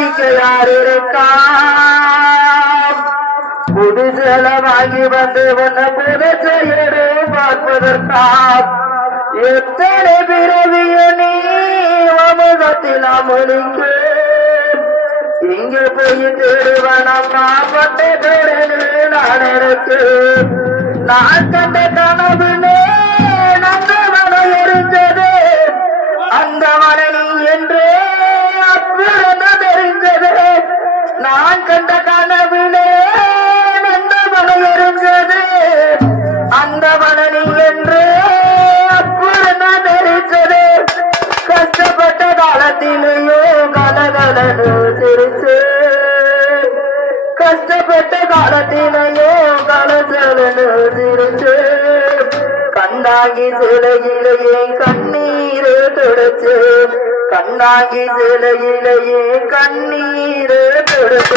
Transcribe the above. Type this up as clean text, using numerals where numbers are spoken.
ரசிக்க யார் இருக்கா புது செலவாகி வந்து உன்னை புது செயடு பார்ப்பதற்கா எத்தனை பிறவிய நீ முகத்தில் அமளிக்க இங்கே போய் தேடுவனம்மா பட்ட தேடனு நான் இருக்கு நான் கண்ட கனவுனே நந்தவனை எரிஞ்சது அந்த மனநீ என்றே அப்புறம் தெரிஞ்சது நான் கண்ட கனவுனே நந்தவனை எரிஞ்சது அந்த மனநீ என்றே அப்புறம் தெரிஞ்சது கஷ்டப்பட்ட காலத்திலேயோ கலகலனு சிரிச்சு கஷ்டப்பட்ட காலத்திலேயோ கலசலனு சிரிச்சு கண்ணாகி சிலையிலேயே கண்ணீர் துடைச்சு கண்ணாகி சிலையிலேயே கண்ணீர் துடைச்சு